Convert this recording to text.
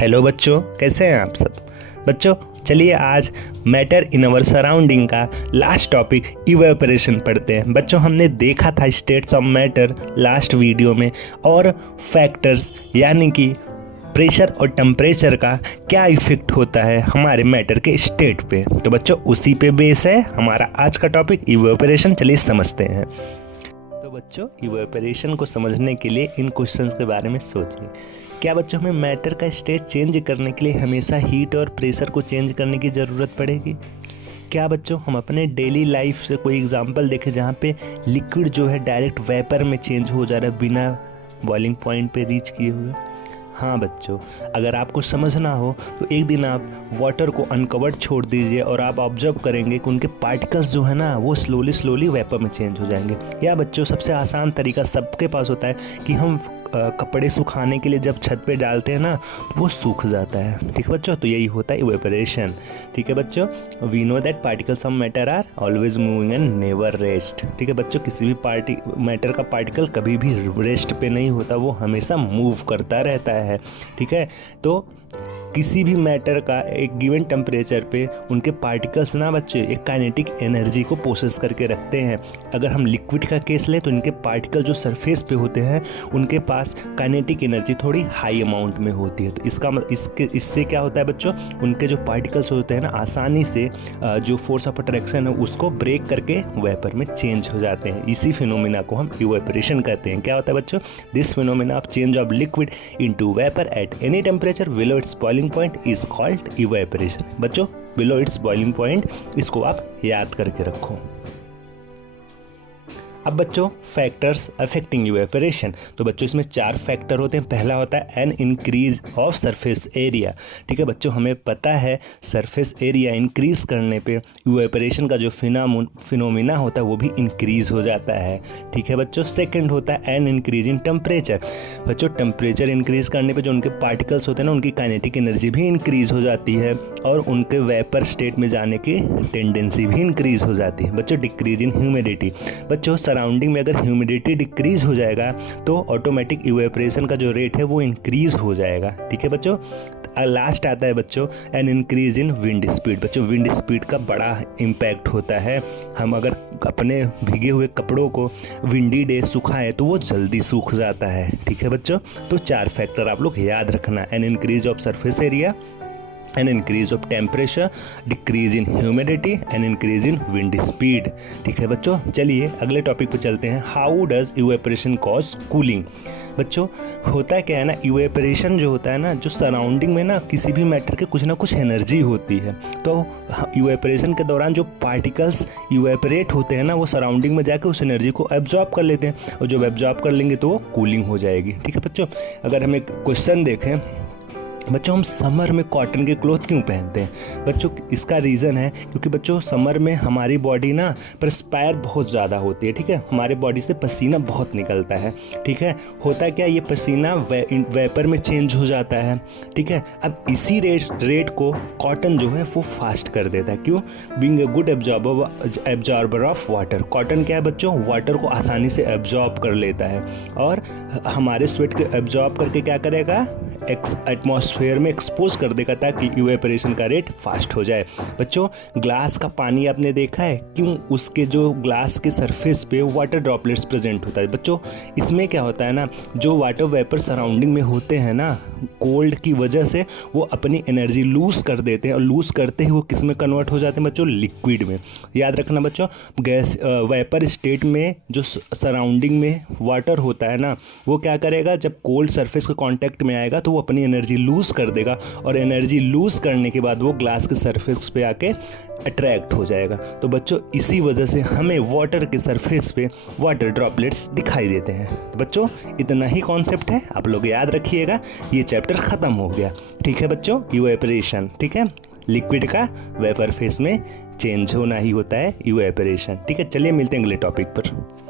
Hello बच्चों, कैसे हैं आप सब। बच्चों चलिए आज मैटर इन अवर सराउंडिंग का लास्ट टॉपिक इवेपोरेशन पढ़ते हैं। बच्चों हमने देखा था states of matter last video में और फैक्टर्स यानी कि प्रेशर और टेम्परेचर का क्या इफेक्ट होता है हमारे मैटर के स्टेट पे। तो बच्चों उसी पे बेस है हमारा आज का टॉपिक इवेपोरेशन। चलिए समझते हैं। तो बच्चों इवेपोरेशन को समझने के लिए इन क्वेश्चंस के बारे में सोचिए। क्या बच्चों हमें मैटर का स्टेट चेंज करने के लिए हमेशा हीट और प्रेशर को चेंज करने की ज़रूरत पड़ेगी? क्या बच्चों हम अपने डेली लाइफ से कोई एग्जांपल देखें जहाँ पे लिक्विड जो है डायरेक्ट वेपर में चेंज हो जा रहा है बिना बॉइलिंग पॉइंट पे रीच किए हुए? हाँ बच्चों, अगर आपको समझना हो तो एक दिन आप वाटर को अनकवर्ड छोड़ दीजिए और आप ऑब्जर्व करेंगे कि उनके पार्टिकल्स जो है ना वो स्लोली वेपर में चेंज हो जाएंगे। या बच्चों सबसे आसान तरीका सबके पास होता है कि हम कपड़े सुखाने के लिए जब छत पे डालते हैं ना वो सूख जाता है। ठीक है बच्चों, तो यही होता है इवेपोरेशन। ठीक है बच्चों, we know that particles of matter are always moving and never rest. ठीक है बच्चों, किसी भी मैटर का पार्टिकल कभी भी रेस्ट पे नहीं होता, वो हमेशा मूव करता रहता है। ठीक है, तो किसी भी मैटर का एक गिवन टेम्परेचर पे उनके पार्टिकल्स ना बच्चे एक काइनेटिक एनर्जी को प्रोसेस करके रखते हैं। अगर हम लिक्विड का केस लें तो इनके पार्टिकल जो सरफेस पे होते हैं उनके पास काइनेटिक एनर्जी थोड़ी हाई अमाउंट में होती है। तो इससे क्या होता है बच्चों, उनके जो पार्टिकल्स होते हैं ना आसानी से जो फोर्स ऑफ अट्रैक्शन है उसको ब्रेक करके वेपर में चेंज हो जाते हैं। इसी फिनोमिना को हम इवेपोरेशन कहते हैं। क्या होता है बच्चों, this phenomena of change of liquid into vapour at any temperature below it's boiling point is called evaporation. बच्चों बिलो इट्स बॉइलिंग पॉइंट, इसको आप याद करके रखो। अब बच्चों फैक्टर्स अफेक्टिंग इवेपोरेशन, तो बच्चों इसमें 4 फैक्टर होते हैं। पहला होता है an increase of surface area. ठीक है बच्चों, हमें पता है सरफेस एरिया इंक्रीज करने पे इवेपोरेशन का जो फिनोमिना होता है वो भी इंक्रीज हो जाता है। ठीक है बच्चों, सेकंड होता है एन इंक्रीज इन टेम्परेचर। बच्चों टेम्परेचर इंक्रीज करने पे जो उनके पार्टिकल्स होते हैं ना उनकी काइनेटिक एनर्जी भी इंक्रीज हो जाती है और उनके वेपर स्टेट में जाने की टेंडेंसी भी इंक्रीज हो जाती है। बच्चों डिक्रीज इन ह्यूमिडिटी, बच्चों सराउंडिंग में अगर ह्यूमिडिटी डिक्रीज हो जाएगा तो ऑटोमेटिक इवेपोरेशन का जो रेट है वो इंक्रीज हो जाएगा। ठीक है बच्चों, लास्ट आता है बच्चों an increase in wind speed. बच्चों विंड स्पीड का बड़ा इम्पैक्ट होता है। हम अगर अपने भीगे हुए कपड़ों को विंडी डे सुखाएं तो वो जल्दी सूख जाता है। ठीक है बच्चों, तो 4 फैक्टर आप लोग याद रखना, an increase of surface area, an increase of temperature, decrease in humidity and increase in wind speed। ठीक है बच्चों, चलिए अगले टॉपिक पे चलते हैं। How does evaporation cause cooling. बच्चों होता क्या है ना, इवेपोरेशन जो होता है ना, जो सराउंडिंग में ना किसी भी मैटर के कुछ ना कुछ एनर्जी होती है। तो इवेपोरेशन के दौरान जो पार्टिकल्स इवेपोरेट होते हैं ना वो सराउंडिंग में जाकर उस एनर्जी को एब्जॉर्ब कर लेते हैं और जब एब्जॉर्ब कर लेंगे तो वो कूलिंग हो जाएगी। ठीक है बच्चों, अगर हम एक क्वेश्चन देखें, बच्चों हम समर में कॉटन के क्लॉथ क्यों पहनते हैं? बच्चों इसका रीज़न है क्योंकि बच्चों समर में हमारी बॉडी ना परस्पायर बहुत ज़्यादा होती है। ठीक है, हमारे बॉडी से पसीना बहुत निकलता है। ठीक है, होता क्या ये पसीना वेपर में चेंज हो जाता है। ठीक है, अब इसी रेट को कॉटन जो है वो फास्ट कर देता है। क्यों? Being a good absorber of water. Cotton क्या है बच्चों, वाटर को आसानी से एब्जॉर्ब कर लेता है और हमारे स्वेट को एब्जॉर्ब करके क्या करेगा, एटमॉस्फेयर में एक्सपोज कर देगा ताकि इवेपोरेशन का रेट फास्ट हो जाए। बच्चों ग्लास का पानी आपने देखा है, क्यों उसके जो ग्लास के सरफेस पे वाटर ड्रॉपलेट्स प्रेजेंट होता है। बच्चों इसमें क्या होता है ना, जो वाटर वेपर सराउंडिंग में होते हैं ना कोल्ड की वजह से वो अपनी एनर्जी लूज कर देते हैं और लूज करते ही वो किस में कन्वर्ट हो जाते हैं बच्चों, लिक्विड में। याद रखना बच्चों, गैस वेपर स्टेट में जो सराउंडिंग में वाटर होता है ना वो क्या करेगा, जब कोल्ड सरफेस के कांटेक्ट में आएगा तो वो अपनी एनर्जी लूज कर देगा और एनर्जी लूज करने के बाद वो ग्लास के सरफेस पे आके अट्रैक्ट हो जाएगा। तो बच्चों इसी वजह से हमें वाटर के सरफेस पे वाटर ड्रॉपलेट्स दिखाई देते हैं। तो बच्चों इतना ही कॉन्सेप्ट है, आप लोग याद रखिएगा। ये चैप्टर ख़त्म हो गया। ठीक है बच्चों, इवेपोरेशन। ठीक है, लिक्विड का वेपर फेस में चेंज होना ही होता है इवेपोरेशन। ठीक है, चलिए मिलते हैं अगले टॉपिक पर।